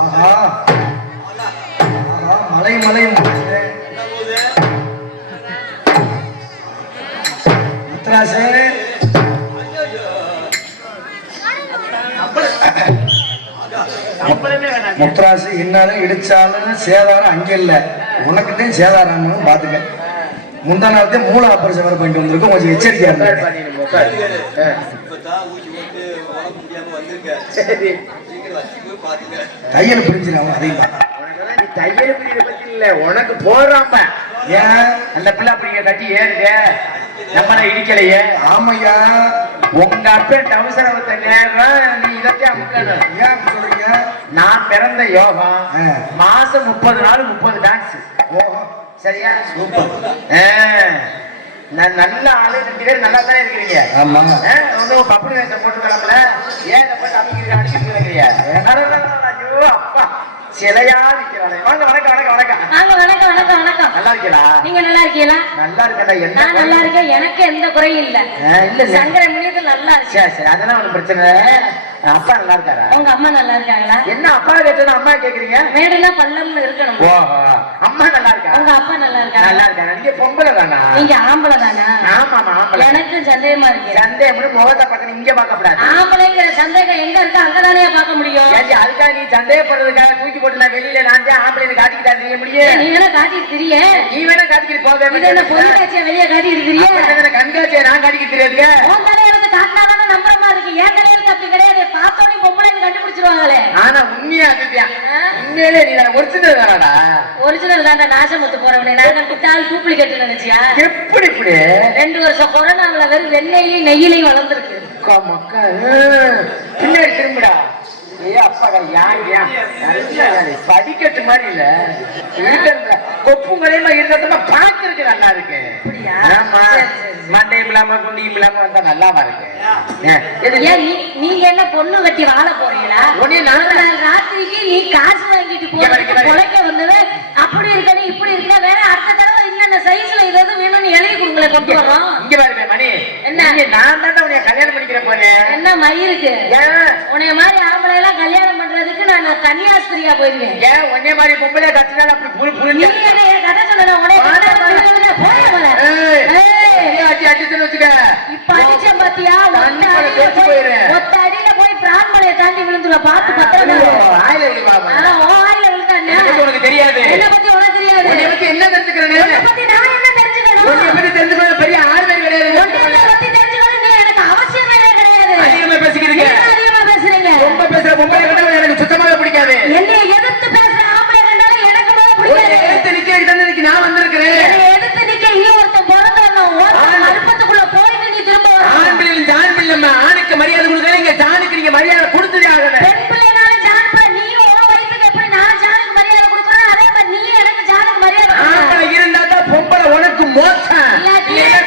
ஆஹா மலை மலை முத்ராசு முத்ராசு என்னாலும் இடிச்சாலும் சேதாரம் அங்க இல்ல உனக்குதான் சேதாரம் பாத்துக்க முந்தா நாளத்தே மூளை ஆபரேஷன் வேற பண்ணிட்டு வந்திருக்கோம் கொஞ்சம் எச்சரிக்கையா தையல் பிரிஞ்சிடாம அதையும் தையல் பிரிவை பத்தி இல்ல உனக்கு போடுறாம ஏன் அந்த பிள்ளை பிடிக்க கட்டி ஏறுங்க நம்மள இடிக்கலையே. ஆமையா உங்க அப்ப டவுசர வந்த நேரம் நீ இதத்தை அமுக்கணும். ஏன் சொல்றீங்க? நான் பிறந்த யோகம் மாசம் 30 நாள் 30 டான்ஸ். சரியா? சூப்பர். நல்ல ஆளு 2 பேர் நல்லா தானே இருக்கிறீங்க. ஆமா. ஒன்னும் பப்புனு வேஷம் போட்டு கிளம்பல ஏன் போட்டு அமைக்கிறீங்க அடிக்கிறீங்க. ஐயோ அப்பா சிலையா நிக்கிறானே. வாங்க வணக்கம் வணக்கம் வணக்கம். வாங்க வணக்கம் வணக்கம் வணக்கம். நல்லா இருக்கீங்களா? நீங்க நல்லா இருக்கீங்களா? நல்லா இருக்கேன். என்ன நல்லா இருக்கேன். எனக்கு எந்த குறையும் இல்ல. இல்ல சங்கர முடியது நல்லா இருக்கு. சரி சரி அதெல்லாம் ஒண்ணும் பிரச்சனை இல்ல. அப்பா நல்லா இருக்காரா? உங்க அம்மா நல்லா இருக்காங்களா? என்ன அப்பா கேட்டா அம்மா கேக்குறீங்க? மேடனா பள்ளம்ல இருக்கணும். ஓஹோ அம்மா நல்லா இருக்கா? உங்க அப்பா நல்லா இருக்காங்க. நல்லா இருக்காங்க. நீங்க பொம்பளை தானா? நீங்க ஆம்பளை தானா? ஆமா ஆமா ஆம்பளை. எனக்கு சந்தேகமா இருக்கு. சந்தேகம்னு முகத்தை பக்கம் இங்க பார்க்க கூடாது. ஆம்பளைங்கிற சந்தேகம் எங்க இருக்கா அங்கதானே பார்க்க முடியும். ஏய் அதுக்காக நீ சந்தேகப்படுறதுக்காக தூக்கி போட்டு நான் வெளியில நான் ஆம்பளைன்னு காட்டிக்கிட்டா தெரிய முடியும். நீ வேணா காட்டிட்டு தெரிய. நீ வேணா காட்டிக்கிட்டு போக. இது என்ன பொருளாச்சியா வெளியே காட்டிட்டு தெரிய. கண்காட்சியை நான் காட்டிக்கிட்டு தெரியாதுங்க. உன் தலையெழுத்து காட்டினாதானே நம்புறமா இருக்கு. ஏன் தலையெழுத்து அப்படி கிடையாது. பார்த்தோன்னே பொம்பளைன்னு கண்டுபிடிச்சிருவாங்களே. ஆனா உண்மையா அதுதான். உண்மையிலே நீ ஒரிஜினல் தானடா? ஒரிஜினல் தான்டா. நாசமுத்து போறவனே நான் கண்டுபிடிச்சால் டூப்ளிகேட் நினைச்சியா? எப்படி இப்படி 2 வருஷம் கொரோனாவில் வெறும் வெண்ணெயிலையும் நெய்யிலையும் வளர்ந்துருக்கு. மக்கா பின்னாடி திரும்பிடா. ஏ அப்பா யாரு படிக்கட்டு மாதிரி இல்ல கொப்பு மலையமா இருந்ததுமா பாக்குறதுக்கு நல்லா இருக்கு. ஆமா மண்டையும் இல்லாம குண்டியும் இல்லாம வந்தா நல்லாவா இருக்கு. நீங்க என்ன பொண்ணு கட்டி வாழ போறீங்களா? ராத்திரிக்கு நீ காசு வாங்கிட்டு பொழைக்க வந்தது அப்படி இருக்க நீ இப்படி இருக்க வேற அடுத்த தடவை என்னென்ன சைஸ்ல இது வேணும்னு எழுதி கொடுங்களே கொண்டு வரோம். இங்க பாருங்க மணி என்ன நான் தான் உன்னைய கல்யாணம் பண்ணிக்கிற போது என்ன மயிருக்கு உன்னைய மாதிரி ஆம்பளை எல்லாம் கல்யாணம் பண்றதுக்கு நான் கன்னியாஸ்திரியா போயிருவேன். ஏன் உன்னைய மாதிரி பொம்பளை கட்டினால அப்படி புரிஞ்சு கதை சொல்ல உனைய இப்ப அடிச்சேன் பாத்தியா ஒத்த அடியில போய் பிரான்மலையை தாண்டி விழுந்துருவ பார்த்து பத்திரமா உனக்கு தெரியாது. என்ன பத்தி உனக்கு தெரியாது. என்ன தெரிஞ்சுக்கிறேன் பத்தி நான் என்ன தெரிஞ்சுக்கணும். தெரிஞ்சுக்கணும் பெரிய ஆளுமை கிடையாது. பத்தி தெரிஞ்சுக்கணும் எனக்கு அவசியம் கிடையாது. அதிகமா பேசிக்கிறீங்க. அதிகமா பேசுறீங்க. ரொம்ப பேசுற பொம்பளை கண்டாலும் எனக்கு சுத்தமாக பிடிக்காது. என்னை எதிர்த்து பேசுற ஆம்பளை கண்டாலும் எனக்கு பிடிக்காது. எதிர்த்து நிக்க நான் வந்திருக்கிறேன். எதிர்த்து நிக்க இனி ஒருத்தன் பிறந்து வரணும். அற்பத்துக்குள்ள போயிட்டு நீ திரும்ப ஆண்பிள்ளையும் ஜான் பிள்ளை ஆணுக்கு மரியாதை கொடுக்க நீங்க ஜானுக்கு நீங்க மரியாதை கொடுத்ததே ஆகல. பெண் பிள்ளைனால ஜான் பிள்ளை நீ உன் வயசுக்கு எப்படி நான் ஜானுக்கு மரியாதை கொடுக்கறேன் அதே மாதிரி நீ எனக்கு ஜானுக்கு மரியாதை ஆம்பளை இருந்தா தான் பொம்பளை உனக்கு மோட்சம். இல்ல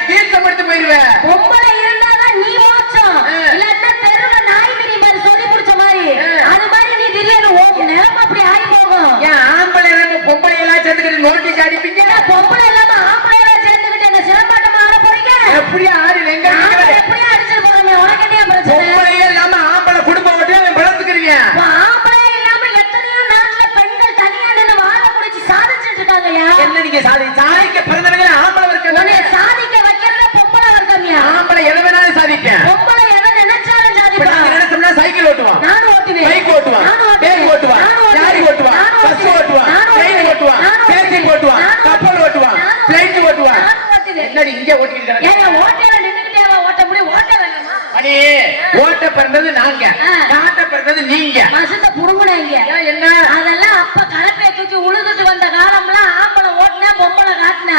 தீர்த்தப்படுத்தி போயிருவேன். பொம்பளை இருந்தா தான் நீ மோட்சம். இல்லாட்டா தெருவுல நாய்க்கு நீ மாதிரி சொல்லி பிடிச்ச மாதிரி அது மாதிரி நீ திடீர்னு நிலைமை அப்படி ஆகி போகும். ஏன் ஆம்பளை இல்லாம பொம்பளை எல்லாம் சேர்ந்துக்கிட்டு நோட்டீஸ் அடிப்பீங்க? பொம்பளை இல்லாம ஆம்பளை எல்லாம் சேர்ந்துக்கிட்டு என்ன சிலம்பாட்டம் ஆட போறீங்க? எப்படியா ஆடி வெங்க எப்படியா அடிச்சு போறீங்க? உனக்கு என்ன பிரச்சனை? பொம்பளையே இல்லாம ஆம்பளை குடும்பம் ஓட்டி வளர்த்துக்கிறீங்க. ஆம்பளை இல்லாம எத்தனையோ நாட்டுல பெண்கள் தனியா நின்று வாழ முடிச்சு சாதிச்சுட்டு இருக்காங்கயா. என்ன நீங்க சாதிக்க பிறந்தவங்க ஆம்பளை வர்க்கம் உன்னை சாதிக்க வைக்கிறத பொம்பளை வர்க்கம்யா. ஆம்பளை எதை வேணாலும் சாதிப்பேன். பொம்பளை எதை நினைச்சாலும் சாதிப்பேன். நினைச்சோம்னா சைக்கிள் ஓட்டுவான், நானும் ஓட்டுவேன், பைக் ஓட்டுவான், பேக் ஓட்டுவான், லாரி ஓட்டுவான், பஸ் ஓட்டுவான், ட்ரெயின் ஓட்டுவான், சேசிங் ஓட்டுவான், கப்பல் ஓட்டுவான், பிளைட் ஓட்டுவான். என்னடி இங்க ஓட்டிட்டு இருக்க? ஏன் ஓட்டல நின்னுட்டே ஓட்ட முடியும்? ஓட்ட வேண்டாமா? அடி ஓட்ட பிறந்தது நாங்க, காட்ட பிறந்தது நீங்க. மசத்த புடுங்குனாங்க. என்ன அதெல்லாம் அப்ப கலப்பைய தூக்கி உழுதுட்டு வந்த காலம்லாம் ஆம்பளை ஓட்டுனா பொம்பளை காட்டினா.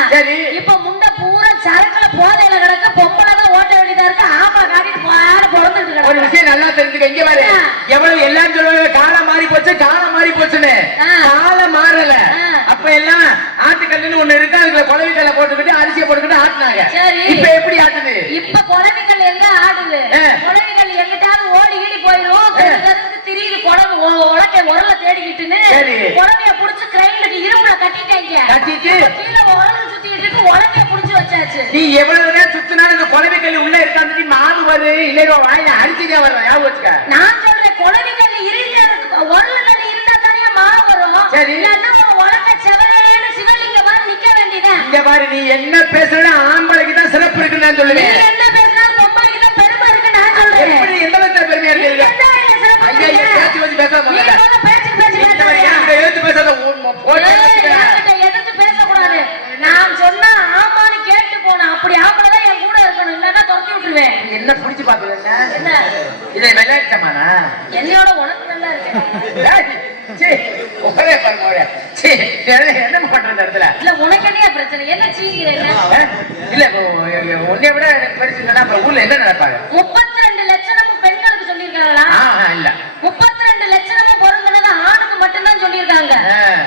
இப்ப முண்டை பூரா சரக்குல போதையில கிடக்க பொம்பளை தான் ஓட்ட வேண்டியதா இருக்கு. ஆம்பளை காட்டிட்டு பொறந்துட்டு கிடக்கு. ஒரு விஷயம் நல்லா தெரிஞ்சுக்க. இங்க பாரு எவ்வளவு எல்லாம் சொல்லுவாங்க காலம் மாறி போச்சு காலம் மாறி போச்சுன்னு. காலம் மாறல. அப்ப எல்லாம் ஆட்டுக்கல்லுன்னு ஒண்ணு இருக்கு. அதுல குழவிக்கல்ல போட்டுக்கிட்டு அரிசியை போட்டுக்கிட்டு ஆட்டினாங்க. இப்ப எப்படி ஆட்டுது? இப்ப குழவிக்கல் எங்க ஆடுது? குழவிக்கல் எங்கிட்டாவது ஓடி ஈடி போயிடும். திடீர்னு குழம்பு உலக்க உரல தேடிக்கிட்டுன்னு குழவைய புடிச்சு கிரைண்டுக்கு இரும்புல கட்டிட்டாங்க. கட்டிட்டு கீழே உரல சுத்திட்டு உலக்கைய புடிச்சு வச்சாச்சு. நீ எவ்வளவு நேரம் சுத்தினாலும் இந்த குழவிக்கல் உள்ள இருக்காந்து மாவு வருது இல்லையோ வாயில அரிசிதான் வர்ற ஞாபகம் வச்சுக்க. நான் சொல்றேன் குழவிக்கல் இருக்க உரல தண்ணி இருந்தா தானே சரி. இல்லன்னா உலக செவனேன்னு சிவலிங்க மாதிரி நிக்க வேண்டியதான். இங்க பாரு, நீ என்ன பேசுற ஆம்பளைக்கு தான் சிறப்பு இருக்குன்னு நான் நீ சொல்லுவேன். என்ன பேசுறாலும் பொம்பளைக்கு தான் பெருமை இருக்கு நான் சொல்றேன். எப்படி எந்த விதத்துல பெருமையா நீங்க இருக்கு? என்ன இல்ல சிறப்பு ஐயா, இருக்கு? பேச்சு வச்சு பேசாத நீ முதல்ல. முதல்ல பேச்சு பேசாதயா? எழுத்து பேசாத போய் யார்கிட்ட எதிர்த்து பேசக்கூடாது. நான் சொன்னா ஆமான்னு கேட்டு போனேன். அப்படி ஆம்பளைதான் என் கூட இருக்கணும், இல்லன்னா துரத்தி விட்டுருவேன். என்ன புடிச்சு பாக்குறது என்ன இதை விளையாட்டமானா? என்னையோட உனக்கு நல்லா இருக்கு. ஒரே பாருங்க. என்ன பண்றது இடத்துல? இல்ல உனக்கு என்ன பிரச்சனை? என்ன சீங்கிற என்ன? இல்ல உன்னை விட எனக்கு பெருசு இல்லைன்னா அப்புறம் ஊர்ல என்ன நடப்பாங்க? 32 லட்சணமும் பெண்களுக்கு சொல்லியிருக்காங்களா? இல்ல 32 லட்சணமும் பொருந்தது ஆணுக்கு மட்டும்தான் சொல்லியிருக்காங்க.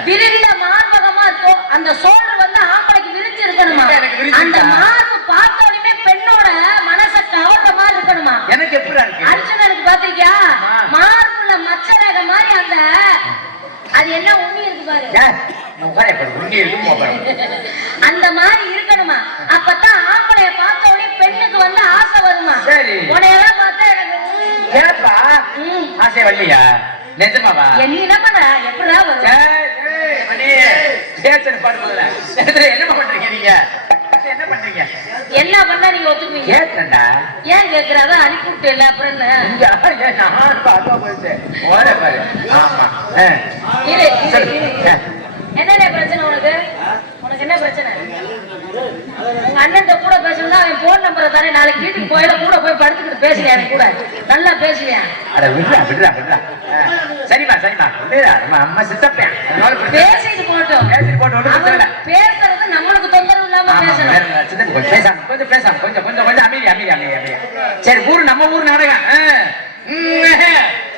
விரிந்த மார்பகமா இருக்கும். அந்த சோறு வந்து ஆம்பளைக்கு விரிச்சு இருக்கணுமா? அந்த மார்பு பார்த்தோடனே பெண்ணோட மனச கவர்ற மாதிரி இருக்கணுமா? எனக்கு எப்படி இருக்கு? அர்ஜுனனுக்கு பாத்திருக்கியா? மார்புல மச்சரக மாதிரி அந்த அது என்ன உண்ணி இருக்கு பாரு. அந்த மாதிரி இருக்கணுமா? அப்பதான் ஆம்பளைய பார்த்த உடனே பெண்ணுக்கு வந்து ஆசை வருமா? உனையெல்லாம் பார்த்தா எனக்கு ஆசை வரலையா? நிஜமாவா? என்ன பண்ண எப்படா வரும்? என்ன பண்றீங்க நீங்க? என்ன பண்றீங்க? என்ன பண்ணா நீங்க ஒத்துக்குவீங்க? கேட்கண்டா. ஏன் கேக்குறாத? அனுப்பி விட்டு இல்ல அப்புறம் என்ன பிரச்சனை உனக்கு? உனக்கு என்ன பிரச்சனை? உங்க அண்ணன் கூட பேசணும்னா அவன் போன் நம்பரை தானே. நாளைக்கு வீட்டுக்கு போயிட கூட போய் படுத்துக்கிட்டு பேசுவியா? எனக்கு கூட நல்லா பேசுவியா? சரிமா சரிமா அம்மா சித்தப்பேன் பேசிட்டு போட்டோம். பேசுறது நம்மளுக்கு தொந்தரவு இல்லாம பேசணும். கொஞ்சம் பேசாம கொஞ்சம் அமைதி. சரி, ஊரு நம்ம ஊர் நாடகம்.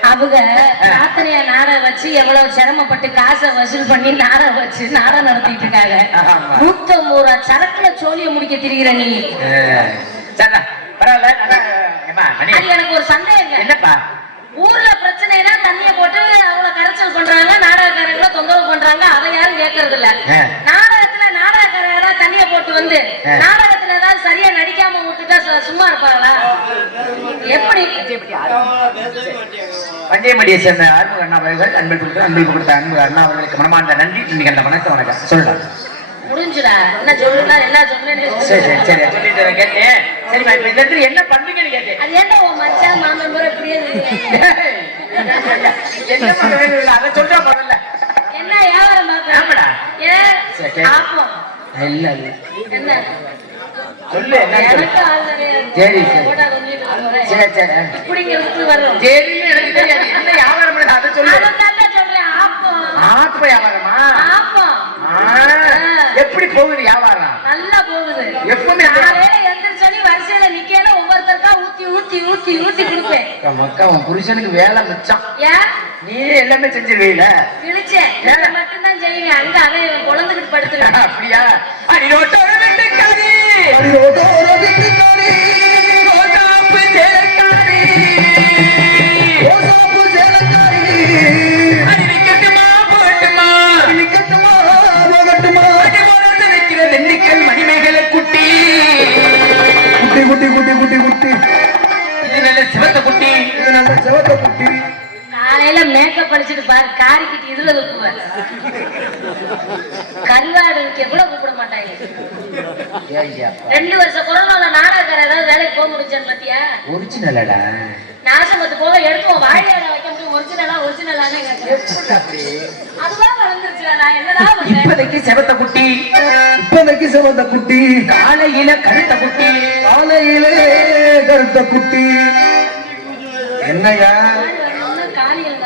அவங்க பிரார்த்தனைய நாடகம் வச்சு எவ்வளவு சிரமப்பட்டு காசை வசூல் பண்ணி நாடகம் வச்சு நாடகம் நடத்திட்டு இருக்காங்க. 150 ரூபா சரக்குல சோழிய முடிக்க திரிகிற நீ. எனக்கு ஒரு சந்தேகம். என்னப்பா? ஊர்ல பிரச்சனைனா தண்ணிய போட்டு அவங்கள கரைச்சல் பண்றாங்க, நாடகக்காரங்களை தொந்தரவு பண்றாங்க. அதை யாரும் கேட்கறது இல்ல. நாடகத்துல நாடகக்காரங்க தண்ணிய போட்டு வந்து நாடகத்துல ஏதாவது சரியா நடிக்காம விட்டுட்டா சும்மா இருப்பாங்களா? எப்படி? பஞ்சயமடியை சேர்ந்த ஆறுமுக அண்ணா அவர்கள் அன்பு கொடுத்த அன்பு அண்ணா அவர்களுக்கு மனமார்ந்த நன்றி. இன்னைக்கு அந்த வணக்கம் சொல்லலாம். முடிஞ்சுடா. என்ன சொல்லுடா? என்ன சொல்றேன்னு சொல்லிட்டு கேட்டேன். சரிமா, இப்ப இந்த இடத்துல என்ன பண்றீங்கன்னு கேட்டேன். அது என்ன உன் மச்சான் மாமன் முறை இப்படியே என்ன பண்றீங்க? அதை சொல்றா முதல்ல. என்ன வியாபாரம் பாக்குறா? இல்ல என்ன சொல்லு. எனக்கு ஆள் கிடையாது. சரி இப்படிங்கிறது வரும். சரின்னு எனக்கு தெரியாது. என்ன வியாபாரம் பண்ண அதை சொல்லு. சொல்றேன். ஆப்ப வியாபாரமா? ஆப்பம் எப்படி போகுது வியாபாரம்? நல்லா போகுது. எப்பவுமே சொல்லி வரிசையில நிக்கல ஒவ்வொருத்தருக்கா ஊத்தி ஊத்தி ஊத்தி ஊத்தி கொடுப்பேன். மக்கா உன் புருஷனுக்கு வேலை மிச்சம். ஏன் நீயே எல்லாமே செஞ்சிருவீல? கிழிச்சேன் மட்டும்தான் செய்வீங்க. அங்க அவன் குழந்தைகிட்டு படுத்துருக்கான். அப்படியா? அடிரோட்டோட வீட்டுக்காரி மணிமேகலை குட்டி குட்டி குட்டி குட்டி குட்டி இது நல்ல சிவத்த குட்டி. இது நல்ல சிவத்த குட்டி. காலையில மேக்கப் அடிச்சுட்டு பாரு, காரிக்கிட்டு இதுல கூப்பிடுவேன். கருவாடுக்கு கூட கூப்பிட மாட்டாங்க. 2 வருஷம் கொரோனால நாடகக்கார ஏதாவது வேலைக்கு போக முடிச்சான்னு பாத்தியா? ஒரிஜினலடா. நாசமத்து போக எடுத்து வாழையாட வைக்க முடியும். ஒரிஜினலானே அதுதான் வளர்ந்துருச்சுடா. நான் என்னடா இப்போதைக்கு செவத்த குட்டி. காலையில கருத்த குட்டி. என்னையா காலிகள்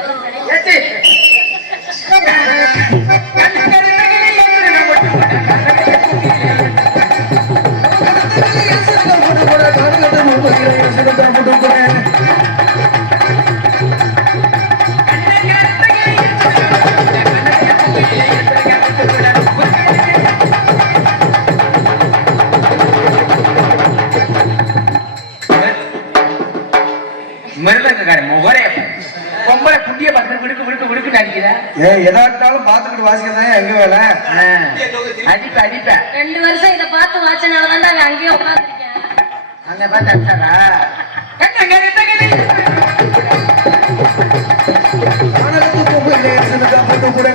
பொம்பளை குட்டிய பார்த்து விடுக்கு விடுக்கு விடுக்கு அடிக்கிற. எதாட்டாலும் பாத்துக்கிட்டு வாசிக்கிறதா எங்க வேலை? அடிப்பேன் 2 வருஷம் இதை பார்த்து வாச்சனாலதான் அவன் அங்கேயே உட்காந்துருக்கேன். அங்க பார்த்து அடிச்சாரா? கூட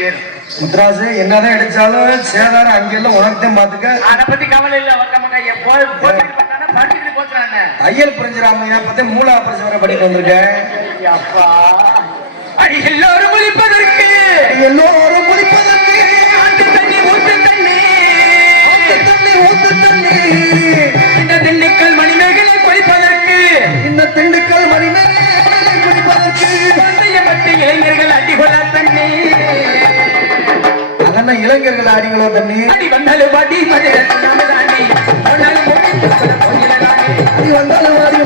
ரெண்டு பேரும். முத்ராசு என்னதான் அடிச்சாலும் சேதாரம் அங்கெல்லாம் உனக்கு தான் பாத்துக்க. அதை பத்தி கவலை இல்ல. ஐயல் புரிஞ்சிராமையா பத்தி மூல ஆபரேஷன் வர படிக்க வந்திருக்கேன். அப்பா எல்லோரும் குளிப்பதற்கு எல்லோரும் குளிப்பதற்கு தண்ணி ஊத்து தண்ணி ஊத்து தண்ணி இந்த திண்டுக்கல் மணிமேகலை குளிப்பதற்கு இந்த திண்டுக்கல் மணிமேகலை குளிப்பதற்கு பட்டு இளைஞர்கள் அடிகொள்ள தண்ணி அதெல்லாம் இளைஞர்கள் அடிகளோ தண்ணி அடி வந்தாலும் பாட்டி அடி வந்தாலும் அடி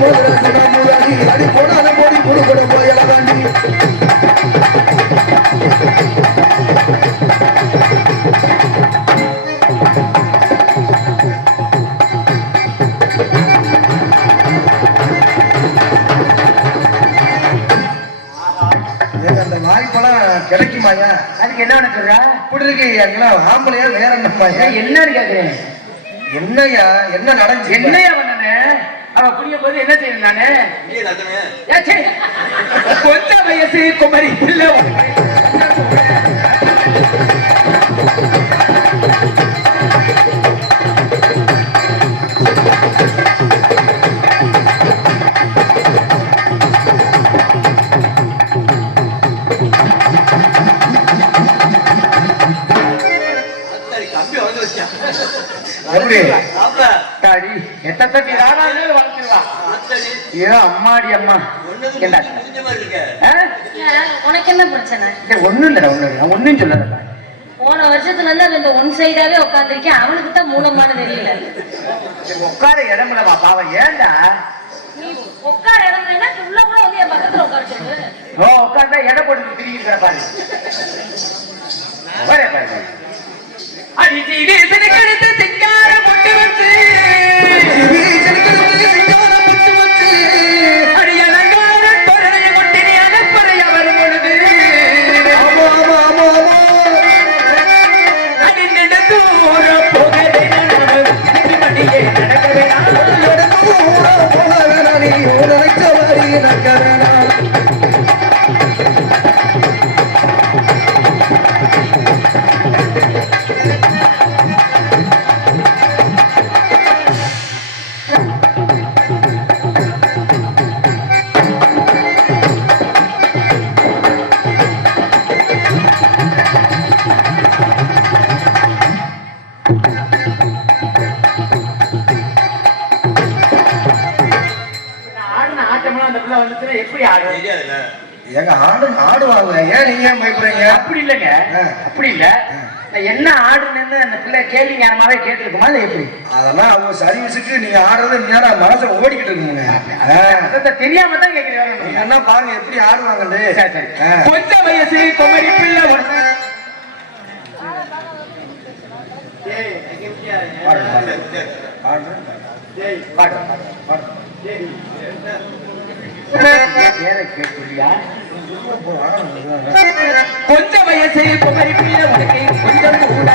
அடி அடி போனாலும் போடி கொடு கொடு போயலாம் தாண்டி அந்த வாய்ப்பெல்லாம் கிடைக்குமாயா? அதுக்கு என்ன சொல்ற? இப்படி இருக்கு ஆம்பளையா வேற என்னமாயா? என்னன்னு கேக்குறேன். என்னையா என்ன நடந்துச்சு? என்னையா பண்ணனே? அவ குடிக்கும் போது என்ன செய்யணும் நானு? கொஞ்சம் வயசு குமரி பிள்ளை அம்மாடி அம்மா உனக்கு என்ன பிரச்சனை? ஒண்ணும் இல்ல ஒன்னும் சொல்லல. போன வருஷத்துல இருந்து இந்த ஒன் சைடாவே உட்காந்துருக்கேன். அவனுக்கு தான் மூலமானு தெரியல. உட்கார இடம்லவா பாவம். ஏண்டா நீ உட்கார இடம் உள்ள கூட வந்து என் பக்கத்துல உட்கார சொல்லு. உட்கார்ந்தா இடம் போட்டு திரிகிற பாரு. பாரு பாரு அடிச்சு கிடைத்த சிங்கார போட்டு வச்சு அடியலங்கார பொருளைய கொட்டினி அகப்பறைய வரும் பொழுது அடிந்த தூரம் போகவே மணியே நடக்க வேணாம் நடக்க வேணாம். எப்படி எங்க ஆடுவாங்க. ஏன் நீங்க ஏன் பயப்படுறீங்க? அப்படி இல்லைங்க. அப்படி இல்ல. என்ன ஆடுன்னு அந்த பிள்ளை கேள்வி ஞானமாவே கேட்டிருக்குமா இல்ல எப்படி? அதெல்லாம் அவங்க சர்வீஸுக்கு நீங்க ஆடுறது நேரம் மனசை ஓடிக்கிட்டு இருக்குங்க. தெரியாம தான் கேட்கிறேன். என்ன பாருங்க எப்படி ஆடுவாங்கன்னு. கொஞ்சம் வயசு குமரி பிள்ளை கொஞ்சம் வயசு குமரி பிள்ளை உனக்கு கொஞ்சம் கூட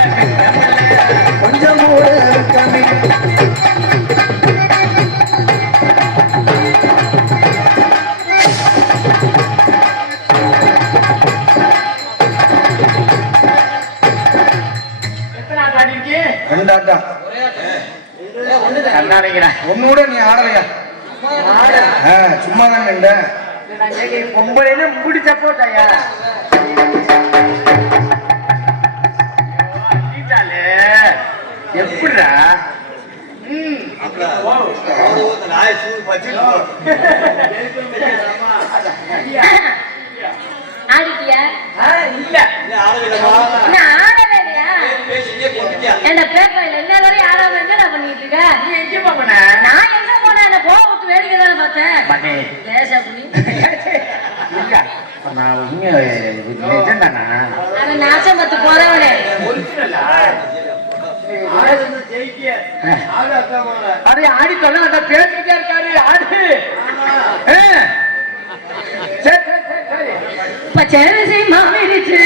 கொஞ்சம் கூட ஒன்னோட நீ ஆடலையா? சும்மா தாங்க பொம்பளையில முடிச்ச போட்டாயா? எப்படிடா ஆடிட்டியா? இல்ல ஆடவே இல்லையா? என்ன பேப்பர்ல என்ன வரையும் ஆடாம என்ன பண்ணிட்டு இருக்க? நீ எங்க போன? நான் எங்க போனேன்? என்ன போக விட்டு வேடிக்கை தானே பார்த்தேன். லேசா புள்ளி இல்ல நான் நிஜம்தானா? அது நாசம் பத்து போறவனே. அது ஆடி சொல்ல அந்த பேசிக்கிட்டே இருக்காரு. ஆடு பச்சரிசி மாறிடுச்சு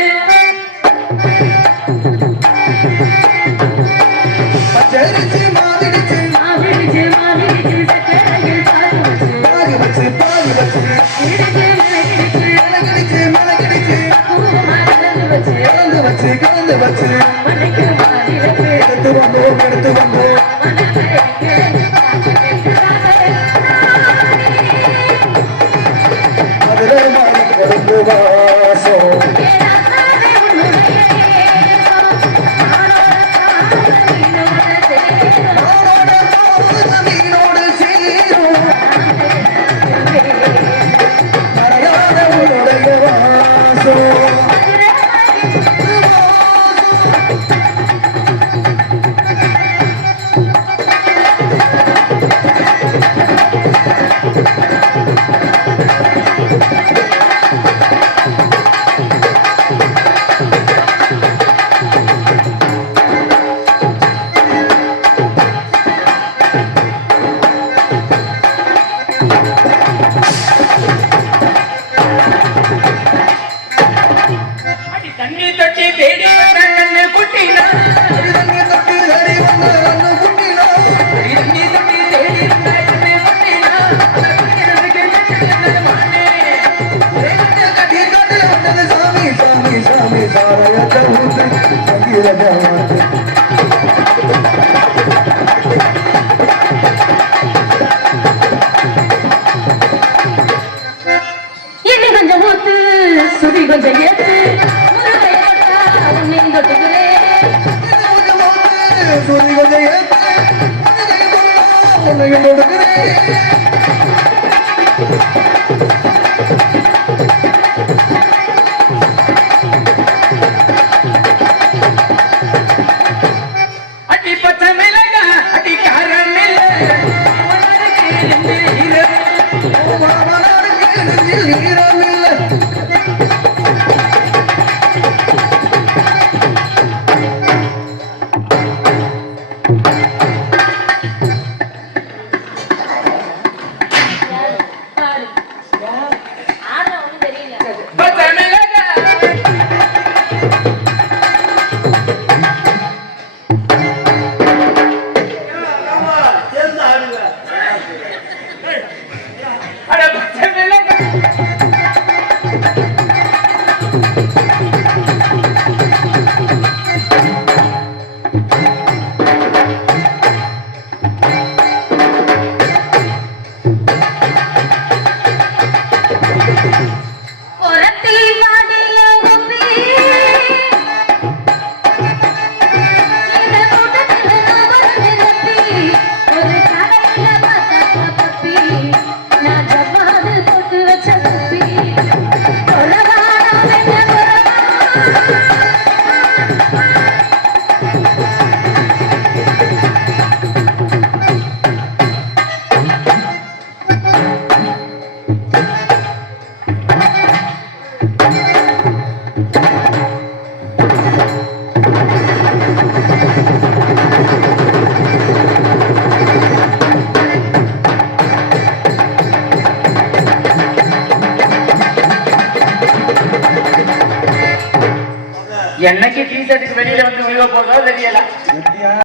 பச்சரிசி மாறிடுச்சு மாறிடுச்சு மாறிடுச்சு சக்கரையில் பாகு வச்சு பாகு வச்சு இடிச்சு மிளகிடுச்சு மிளகிடுச்சு மிளகிடுச்சு பூ மறந்து வச்சு வச்சு கலந்து வச்சு எடுத்து வந்தோம் எடுத்து வந்தோம் அதுல மாறி கொடுத்து வாசம் மீனோடு சீரும் மறையாத உன்னுடைய வாசம் தண்ணி தொட்டி தேடி கண்ணு குட்டினா தண்ணி தொட்டி தேடி வந்த கண்ணு குட்டினா தண்ணி தொட்டி தேடி கண்ணு குட்டினா கட்டி காட்டில் வந்தது சாமி சாமி சாமி சாரையத்தை ஊத்து சங்கீத இது கொஞ்சம் ஊத்து சுதி கொஞ்சம் ஏத்து சொல்லி கொஞ்சம் உன்னையும் கொடுக்கிறேன் அடி பச்சை மிளகா அடி காரம் ஈரம் இல்லை பச்சை மிளகா அட பச்சை மிளகா என்னைக்கு டீ ஷர்ட்டுக்கு வெளியில வந்து விழுக போறதோ தெரியல.